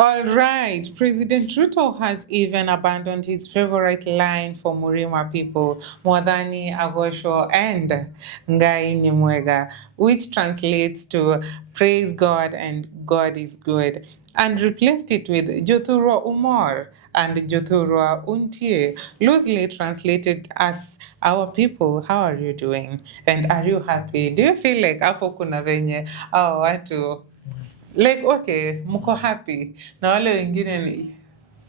All right, President Ruto has even abandoned his favorite line for Murima people, Mwadhani Agosho and Ngai Nimwega, which translates to praise God and God is good, and replaced it with Jothurwa Umar and Jothurwa Untie, loosely translated as our people, how are you doing? And are you happy? Do you feel like hapo kuna venye watu like okay, mko happy na wale wengine ni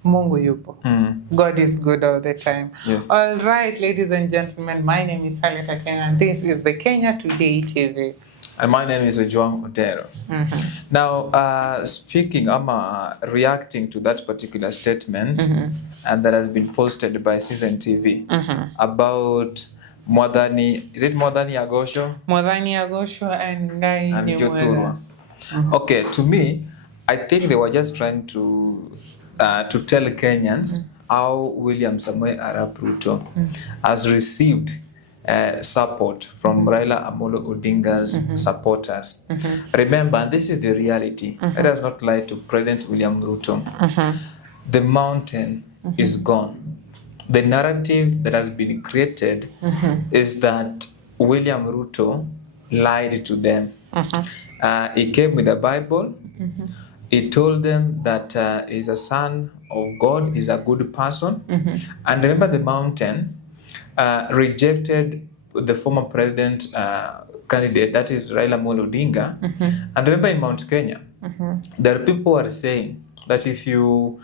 Mungu yupo. God is good all the time. Yes. All right, ladies and gentlemen, my name is Sally Tatena and this is the Kenya Today TV. And my name is Ojuang Otero. Now, speaking, reacting to that particular statement and that has been posted by Season TV about Mwadhani, is it Mwadhani Agosho? Mwadhani Agosho and Ngai Nimwega. Okay, to me, I think they were just trying to tell Kenyans how William Samoei Arap Ruto has received support from Raila Odinga's supporters. Remember, and this is the reality. Let us not lie to President William Ruto. The mountain is gone. The narrative that has been created is that William Ruto lied to them. He came with the Bible. He told them that he's a son of God, he's a good person. And remember, the mountain rejected the former president candidate, that is Raila Odinga. And remember, in Mount Kenya, there are people who are saying that if you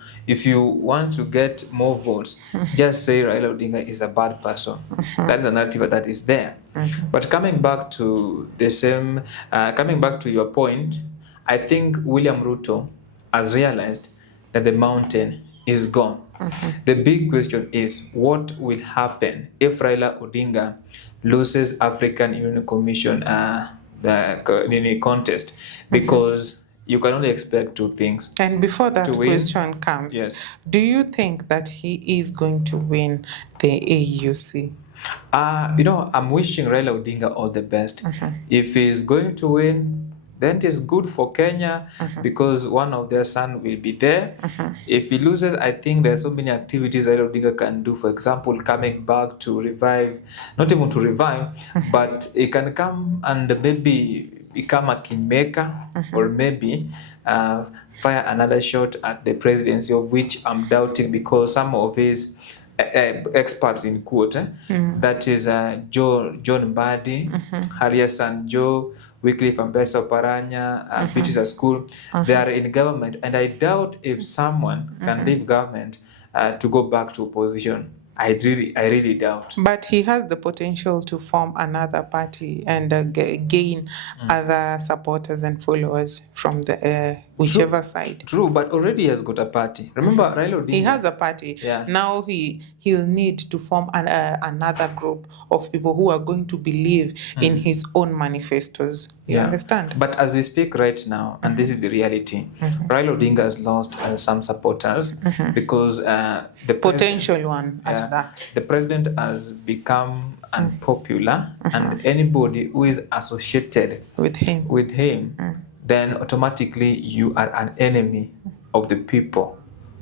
want to get more votes, just say Raila Odinga is a bad person. That is a narrative that is there. But coming back to your point, I think William Ruto has realized that the mountain is gone. The big question is, what will happen if Raila Odinga loses African Union Commission the contest? Because you can only expect two things. And before that question comes, yes, do you think that he is going to win the AUC? I'm wishing Raila Odinga all the best. If he's going to win, then it is good for Kenya because one of their son will be there. If he loses, I think there are so many activities Raila Odinga can do. For example, coming back to revive, not even to revive, but he can come and maybe become a kingmaker or maybe fire another shot at the presidency, of which I'm doubting because some of his experts in quote, that is John Mbadi, Harrison Joe, Wycliffe Ambassador Paranya, Peter's School, they are in government, and I doubt if someone can leave government to go back to opposition. I really doubt. But he has the potential to form another party and gain other supporters and followers from the whichever side. True, but already he has got a party. Remember, Raila Odinga. He has a party. Yeah. Now he'll need to form another group of people who are going to believe in his own manifestos. You understand? But as we speak right now, and this is the reality, Raila Odinga has lost some supporters because the potential one at that. The president has become unpopular, and anybody who is associated with him, then automatically you are an enemy of the people.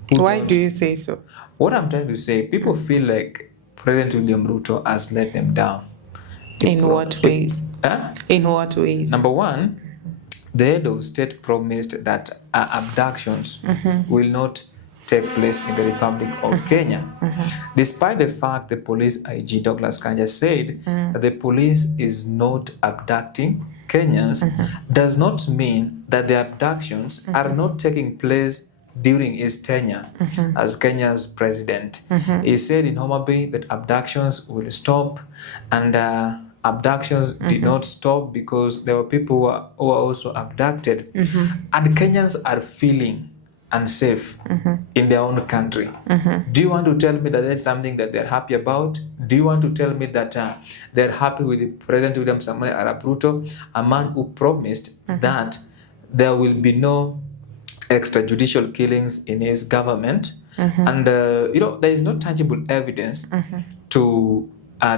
Why do you say so? What I'm trying to say, people feel like President William Ruto has let them down. In what ways? In what ways? Number one, the head of state promised that abductions will not take place in the Republic of Kenya. Despite the fact the police IG Douglas Kanja said that the police is not abducting Kenyans, does not mean that the abductions are not taking place during his tenure as Kenya's president. He said in Homa Bay that abductions will stop, and abductions did not stop because there were people who were also abducted. And Kenyans are feeling unsafe in their own country. Do you want to tell me that that's something that they're happy about? Do you want to tell me that they're happy with the President William Samoei Arap Ruto, a man who promised that there will be no extrajudicial killings in his government? And there is no tangible evidence to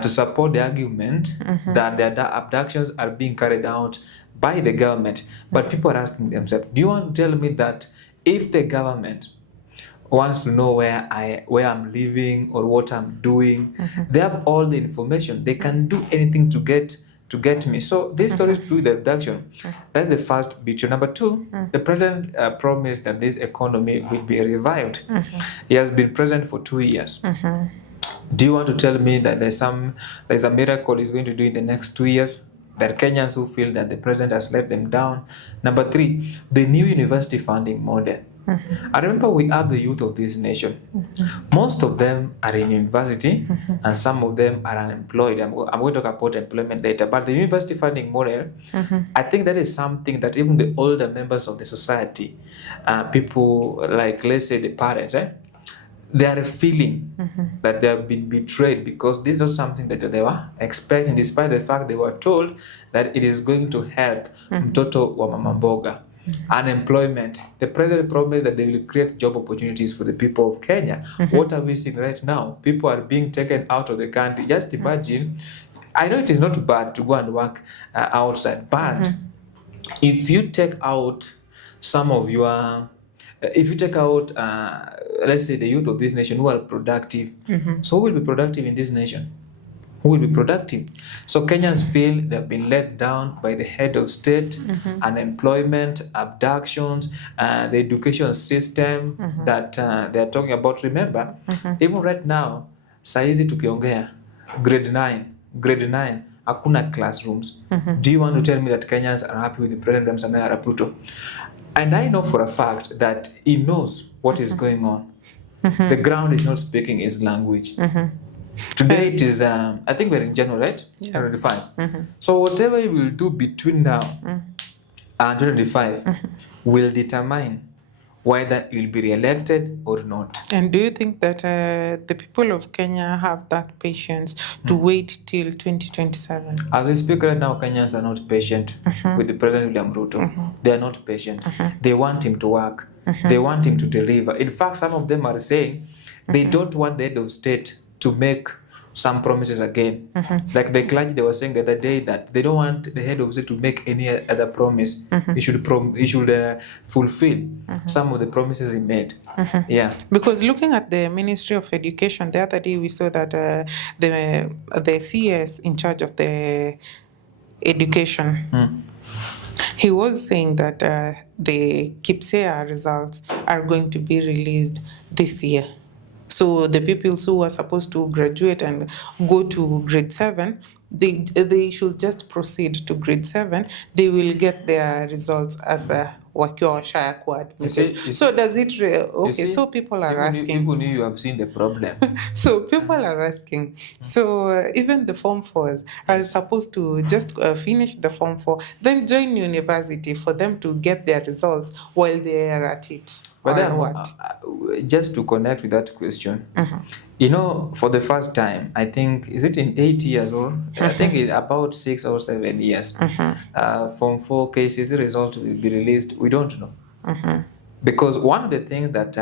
support the argument that the abductions are being carried out by the government. But people are asking themselves, do you want to tell me that if the government wants to know where I'm living or what I'm doing, they have all the information. They can do anything to get me. So this story to do with the abduction, that's the first bit. Number two, the president promised that this economy will be revived. He has been president for 2 years. Do you want to tell me that there's a miracle he's going to do in the next 2 years? There are Kenyans who feel that the president has let them down. Number three, the new university funding model. I remember we have the youth of this nation. Most of them are in university and some of them are unemployed. I'm going to talk about employment later. But the university funding model, I think that is something that even the older members of the society, people like, let's say, the parents, they are feeling that they have been betrayed because this is not something that they were expecting, despite the fact they were told that it is going to help mtoto wa mama mboga. Unemployment. The president promised that they will create job opportunities for the people of Kenya. What are we seeing right now? People are being taken out of the country. Just imagine, I know it is not bad to go and work outside, but if you take out some of your let's say the youth of this nation who are productive, so who will be productive in this nation? Who will be productive? So Kenyans feel they've been let down by the head of state, unemployment, abductions, the education system that they're talking about. Remember, even right now, saizi tukiongea, grade 9, hakuna classrooms. Do you want to tell me that Kenyans are happy with the president Ruto? And I know for a fact that he knows what is going on. The ground is not speaking his language. Today it is, I think we're in January, right? Yeah. 2025. So whatever he will do between now and 2025 will determine whether he will be re-elected or not. And do you think that the people of Kenya have that patience to wait till 2027? As I speak right now, Kenyans are not patient with the President William Ruto. They are not patient. They want him to work. They want him to deliver. In fact, some of them are saying they don't want the head of state to make some promises again. Like the clergy, they were saying the other day that they don't want the head of state to make any other promise. He should fulfill some of the promises he made. Yeah. Because looking at the Ministry of Education, the other day we saw that the CS in charge of the education, he was saying that the KIPSEA results are going to be released this year. So the pupils who are supposed to graduate and go to grade 7, they should just proceed to grade 7. They will get their results as a wakiwa washakuwa admitted. So does it so people are asking. Even you have seen the problem. So people are asking. So even the Form 4s are supposed to just finish the Form 4, then join university for them to get their results while they are at it. But then, just to connect with that question, you know, for the first time, I think, is it in 8 years or I think in about 6 or 7 years, Form 4 KCSE result will be released. We don't know. Because one of the things that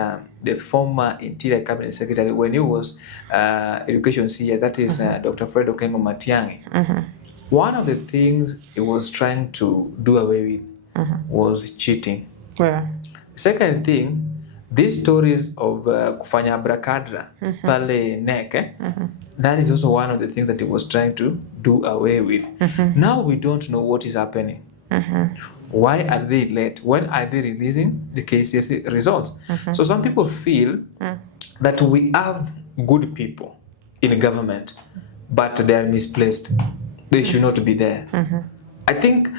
the former Interior Cabinet Secretary, when he was Education CS, that is Dr. Fred Okengo Matiang'i, one of the things he was trying to do away with was cheating. Yeah. Second thing, these stories of kufanya abracadabra pale neck, that is also one of the things that he was trying to do away with. Now we don't know what is happening. Why are they late? When are they releasing the KCSE results? So some people feel that we have good people in government, but they are misplaced. They should not be there. I think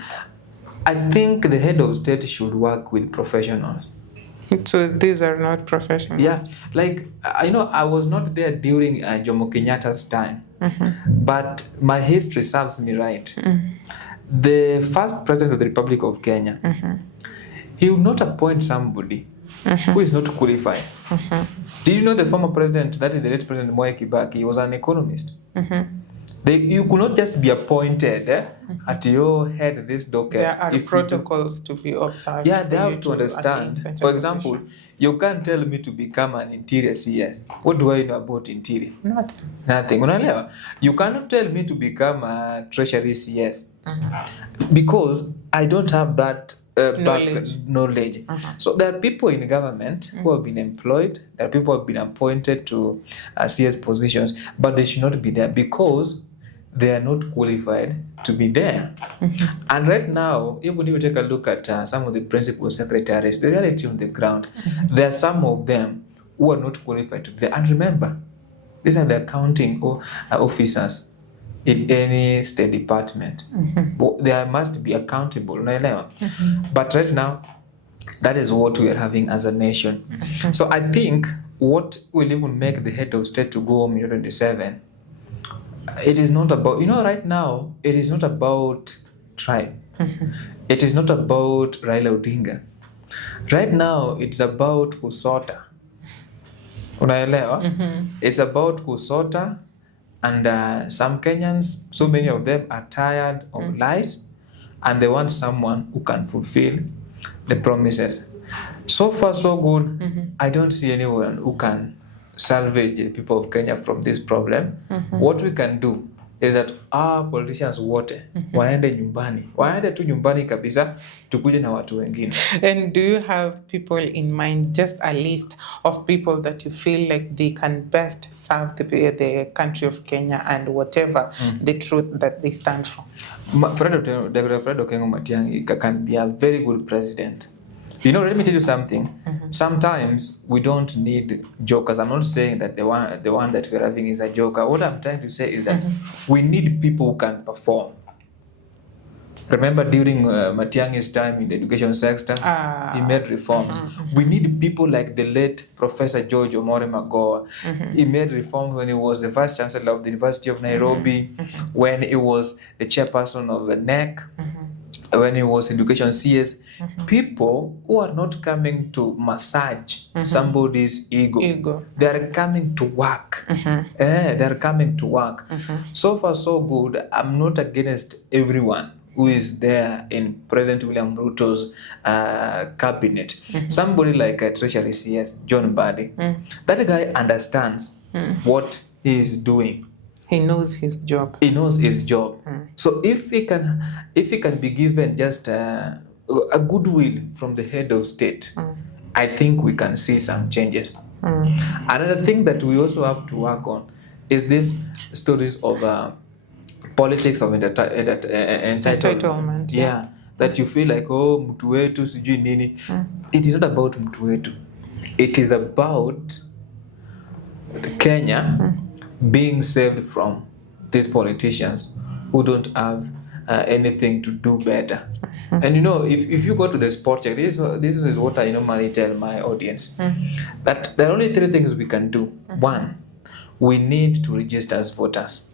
the head of state should work with professionals. So these are not professionals. Yeah, like I was not there during Jomo Kenyatta's time, but my history serves me right. The first president of the Republic of Kenya, he would not appoint somebody who is not qualified. Did you know the former president, that is the late President Mwai Kibaki, he was an economist. You could not just be appointed at your head this docket. There are protocols to be observed. Yeah, they have to understand. For example, you can't tell me to become an interior CS. What do I know about interior? Nothing. Unaelewa? You cannot tell me to become a treasury CS. Because I don't have that knowledge. So there are people in government who have been employed, there are people who have been appointed to CS positions, but they should not be there because they are not qualified to be there. And right now, even if you take a look at some of the principal secretaries, the reality on the ground, there are some of them who are not qualified to be there. And remember, these are the accounting officers in any state department. They must be accountable. But right now, that is what we are having as a nation. So I think what will even make the head of state to go home in 2027, it is not about, right now, it is not about tribe. It is not about Raila Odinga. Right now, it's about kusota. Unaelewa? It's about kusota, and some Kenyans, so many of them are tired of lies, and they want someone who can fulfill the promises. So far, so good. I don't see anyone who can salvage the people of Kenya from this problem. What we can do is that our politicians wote waende nyumbani, waende tu nyumbani kabisa, tukuje na watu wengine. And do you have people in mind, just a list of people that you feel like they can best serve the country of Kenya and whatever the truth that they stand for? Fred Okengo Matiang'i can be a very good president. Let me tell you something. Sometimes we don't need jokers. I'm not saying that the one that we're having is a joker. What I'm trying to say is that we need people who can perform. Remember during Matiang'i's time in the education sector, he made reforms. We need people like the late Professor George Omore Magoha. He made reforms when he was the Vice Chancellor of the University of Nairobi, when he was the chairperson of the NEC, when he was education CS. People who are not coming to massage somebody's ego. They are coming to work. They are coming to work. So far, so good. I'm not against everyone who is there in President William Ruto's cabinet. Somebody like Treasury CS, John Badi. That guy understands what he is doing. He knows his job. He knows his job. So if he can be given just a goodwill from the head of state, I think we can see some changes. Another thing that we also have to work on is these stories of politics of entitlement. Yeah, that you feel like, oh, mtu wetu sijui nini. It is not about mtu wetu. It is about Kenya being saved from these politicians who don't have anything to do better. And if you go to the sport check, this is what I normally tell my audience, that there are only 3 things we can do. 1, we need to register as voters.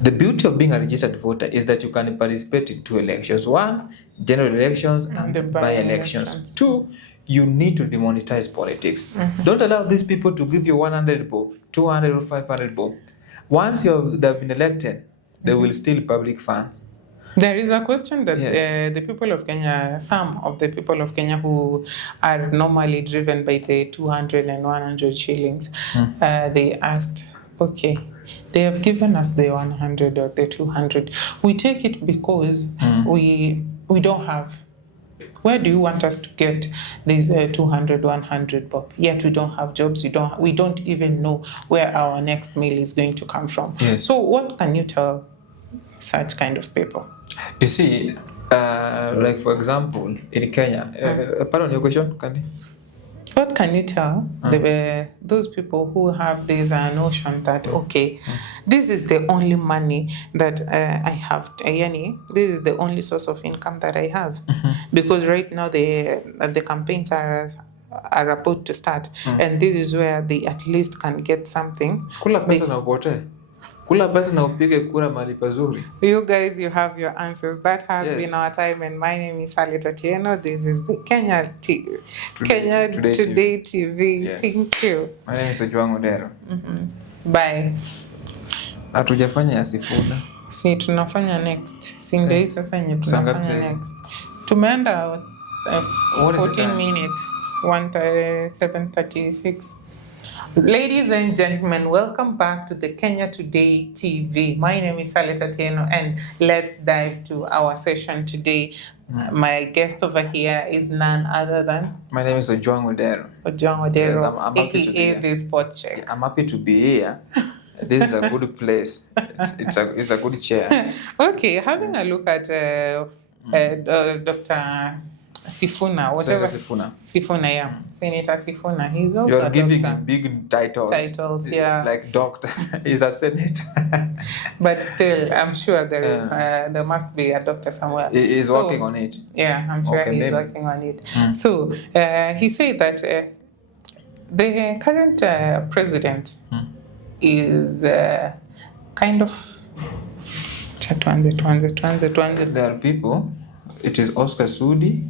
The beauty of being a registered voter is that you can participate in 2 elections. 1, general elections and the by-elections. 2, you need to demonetize politics. Don't allow these people to give you 100 bob, 200 or 500 bob. Once they've been elected, they will steal public funds. There is a question that the people of Kenya, some of the people of Kenya who are normally driven by the 200 and 100 shillings, they asked, okay, they have given us the 100 or the 200. We take it because we don't have. Where do you want us to get these 200, 100 bob? Yet we don't have jobs. We don't even know where our next meal is going to come from. Yes. So what can you tell such kind of people? You see, like for example, in Kenya, pardon your question, Candy? What can you tell those people who have this notion that, okay, this is the only money that I have, this is the only source of income that I have? Because right now the campaigns are about to start, and this is where they at least can get something. You guys, you have your answers. That has been our time, and my name is Raila Odinga. This is the Kenya Today TV. Yes. Thank you. My name is Ojuang Odero. Bye. Hatujafanya ya Sifuna. Si tunafanya next. Si ndio hii sasa yenye tunafanya next. Tumeenda 14 minutes. 7:36. Ladies and gentlemen, welcome back to the Kenya Today TV. My name is Raila Odinga, and let's dive to our session today. My guest over here is none other than My name is Ojwang Odero. Ojwang Odero, Yes, I'm happy to be aka here. the spot check. I'm happy to be here. This is a good place. It's a good chair. Okay, having a look at Dr. Sifuna, whatever. Senator Sifuna. Sifuna, yeah. Senator Sifuna. He's also You're a giving doctor. him big titles. Titles, yeah. Like doctor. He's a senator. But still, I'm sure there must be a doctor somewhere. He's working on it. Yeah, I'm sure Okay, he's maybe. working on it. So he said that the current president is kind of. Tuanze. There are people. It is Oscar Sudi,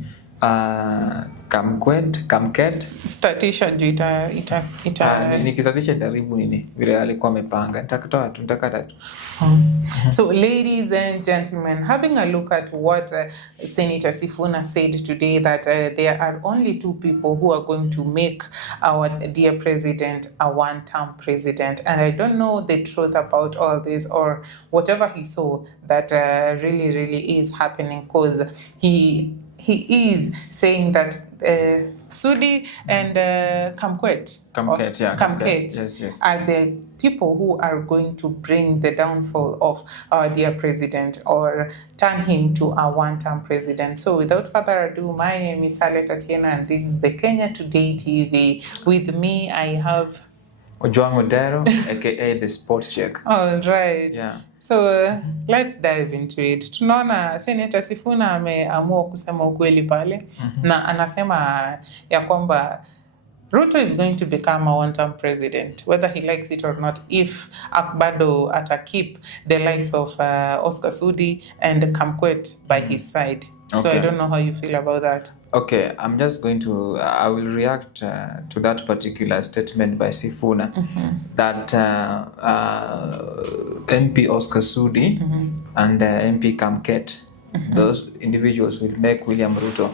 Kamket. Statisha juu ita Nikisatisha taribu nini vile alikuwa amepanga. Nitakata tu. So, ladies and gentlemen, having a look at what Senator Sifuna said today, that there are only two people who are going to make our dear president a one-term president. And I don't know the truth about all this or whatever he saw that really is happening, because he is saying that Sudi and Kamket Yes. are the people who are going to bring the downfall of our dear president or turn him to a one-term president. So without further ado, my name is Salet Atieno and this is the Kenya Today TV. With me, I have Ojwang Odero, aka the sports check. All right. Yeah. So let's dive into it. Tunaona Senator Sifuna ameamua kusema ukweli pale na anasema ya kwamba Ruto is going to become a one-term president, whether he likes it or not, if bado keep the likes of Oscar Sudi and Kamkwet by his side. So I don't know how you feel about that. Okay, I'm just going to, I will react to that particular statement by Sifuna, that MP Oscar Sudi and MP Kamket, those individuals will make William Ruto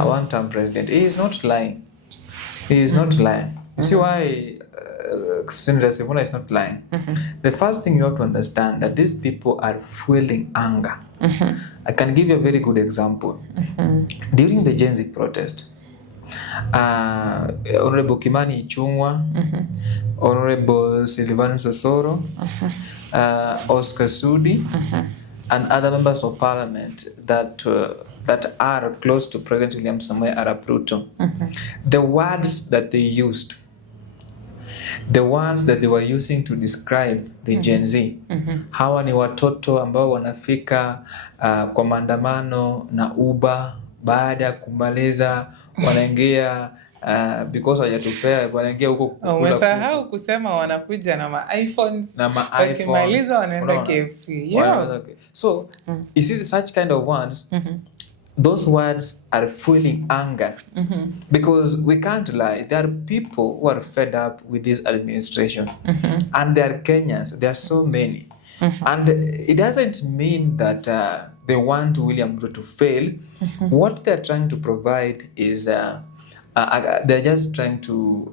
a one-term president. He is not lying. He is not lying. You see why Senator Sifuna is not lying? The first thing you have to understand that these people are fueling anger. I can give you a very good example. During the Gen Z protest, Honorable Kimani Ichung'wa, Honorable Silvanus Osoro, Oscar Sudi, and other members of parliament that are close to President William Samoei Arap Ruto, the words that they used, the words that they were using to describe the Gen Z. Hawa ni watoto ambao wanafika kwa maandamano na Uber, baada ya kumaliza wanaingia because hajatupea wanaingia huko kukula. Umesahau kusema wanakuja na ma-iPhones. Wakimaliza wanaenda KFC. Yeah. So, you see such kind of words, those words are fueling anger because we can't lie. There are people who are fed up with this administration and they are Kenyans. There are so many. And it doesn't mean that they want William Ruto to fail. What they're trying to provide is they're just trying to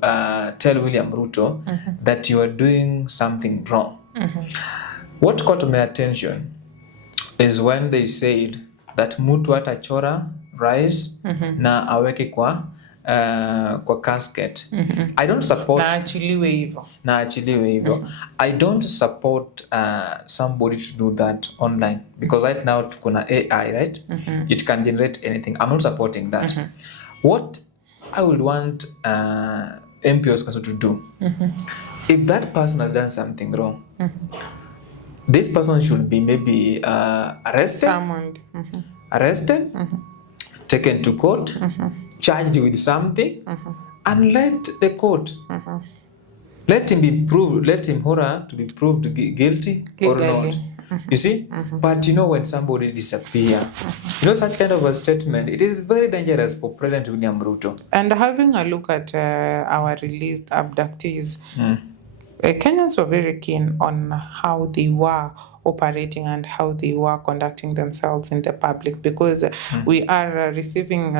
tell William Ruto that you are doing something wrong. What caught my attention is when they said that mtu atachora rice na aweke kwa casket. I don't support na achiliwe hivyo. I don't support somebody to do that online because right now tuko na AI, right? It can generate anything. I'm not supporting that. What I would want MP Oscar to do, if that person has done something wrong, this person should be maybe arrested, Summoned. Taken to court, charged with something, and let the court let him be proved, let him to be proved guilty or not. You see? But you know, when somebody disappears, you know, such kind of a statement, it is very dangerous for President William Ruto. And having a look at our released abductees, Kenyans were very keen on how they were operating and how they were conducting themselves in the public, because we are receiving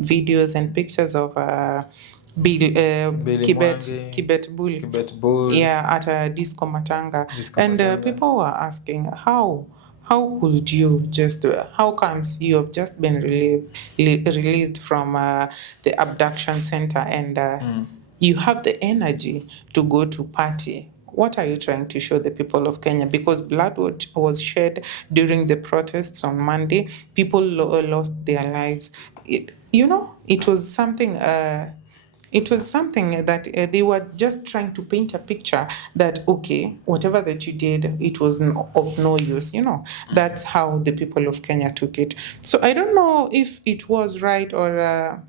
videos and pictures of Kibet Bull, yeah, at a disco Matanga. And people were asking, how how could you just, how comes you have just been released from the abduction center and you have the energy to go to party? What are you trying to show the people of Kenya? Because blood was shed during the protests on Monday. People lost their lives. It was something. It was something that they were just trying to paint a picture that, okay, whatever that you did, it was of no use. That's how the people of Kenya took it. So I don't know if it was right or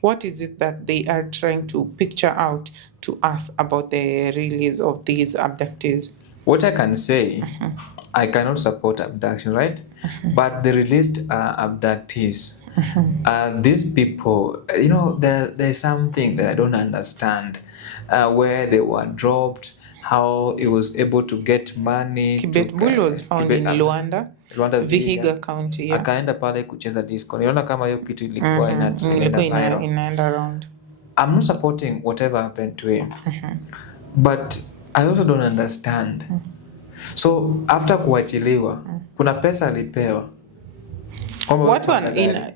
what is it that they are trying to picture out to us about the release of these abductees. What I can say, I cannot support abduction, right? But the released abductees, these people, there's something that I don't understand, where they were dropped, how he was able to get money. Kibet Bull was found in Luanda, Vihiga County. Yeah. Akaenda pale kucheza disco. Unaona kama hiyo kitu ilikuwa inaenda around. I'm not supporting whatever happened to him. But I also don't understand. So after kuachiliwa, kuna pesa alipewa.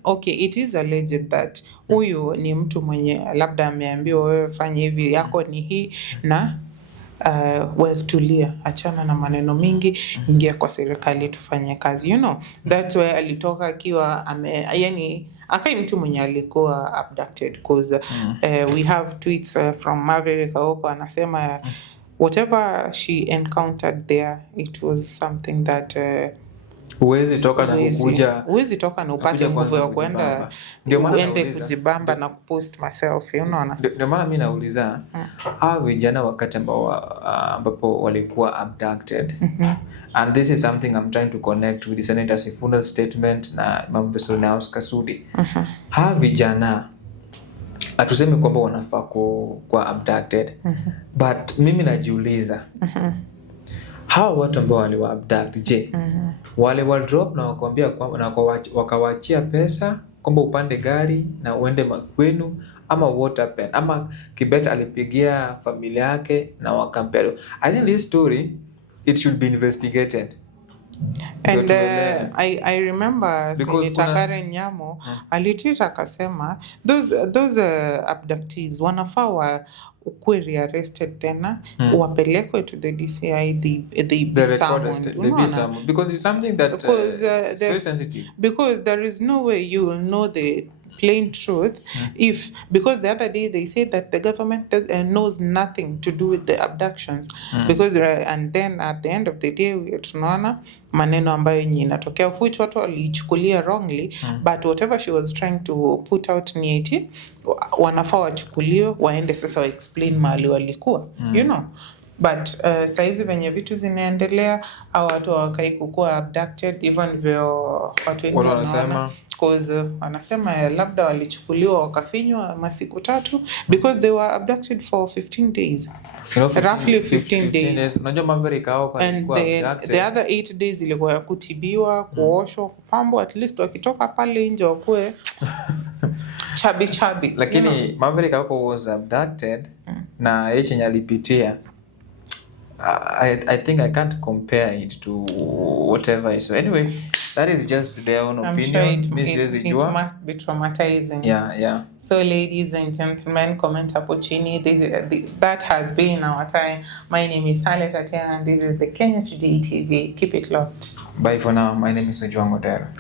Okay, it is alleged that huyu ni mtu mwenye labda ameambiwa wewe fanya hivi, yako ni hii na tulia, achana na maneno mingi, ingia kwa serikali tufanye kazi. That's why alitoka akiwa akai mtu mwenye alikuwa abducted, because we have tweets from Maverick huko anasema whatever she encountered there, it was something that huwezi toka na upate nguvu ya kwenda uende kujibamba na kupost myself, unaona. Ndio maana mimi nauliza hawa vijana wakati ambapo walikuwa abducted, and this is something I'm trying to connect with the Senator Sifunda's statement na mambo ya Oscar Sudi. Hawa vijana hatusemi kwamba wanafaa kuwa abducted, but mimi najiuliza hawa watu ambao waliwa abduct, je, wale wa drop na wakwambia na wakawachia pesa kwamba upande gari na uende makwenu, ama what happened? Ama Kibet alipigia familia yake na wakampea? I think this story, it should be investigated. And I remember Senator Karen Nyamo alitwita akasema those abductees wanafaa ukuwe rearrested tena, wapelekwe to the DCI, they be summoned. Because it's something that is very sensitive. Because there is no way you will know the plain truth because the other day they said that the government knows nothing to do with the abductions, because and then at the end of the day tunaona maneno ambayo yenye inatokea, which watu walichukulia wrongly, but whatever she was trying to put out ni eti wanafaa wachukuliwe waende sasa wa explain mahali walikuwa, but saizi venye vitu zinaendelea, au watu hawakai kukuwa abducted, even vyo watu wengi wanaona, because wanasema labda walichukuliwa wakafinywa masiku 3 because they were abducted for 15 days. Roughly 15 days. Unajua Maverick hao and the other 8 days ilikuwa ya kutibiwa, kuoshwa, kupambwa, at least wakitoka pale nje wakue chubby. Lakini Maverick hao was abducted na yeye chenye alipitia, I think I can't compare it to whatever. So anyway, that is just their own opinion. I'm sure it must be traumatizing. Yeah. So ladies and gentlemen, comment hapo chini. That has been our time. My name is Sale Tatiana and this is the Kenya Today TV. Keep it locked. Bye for now. My name is Ojwang Odera.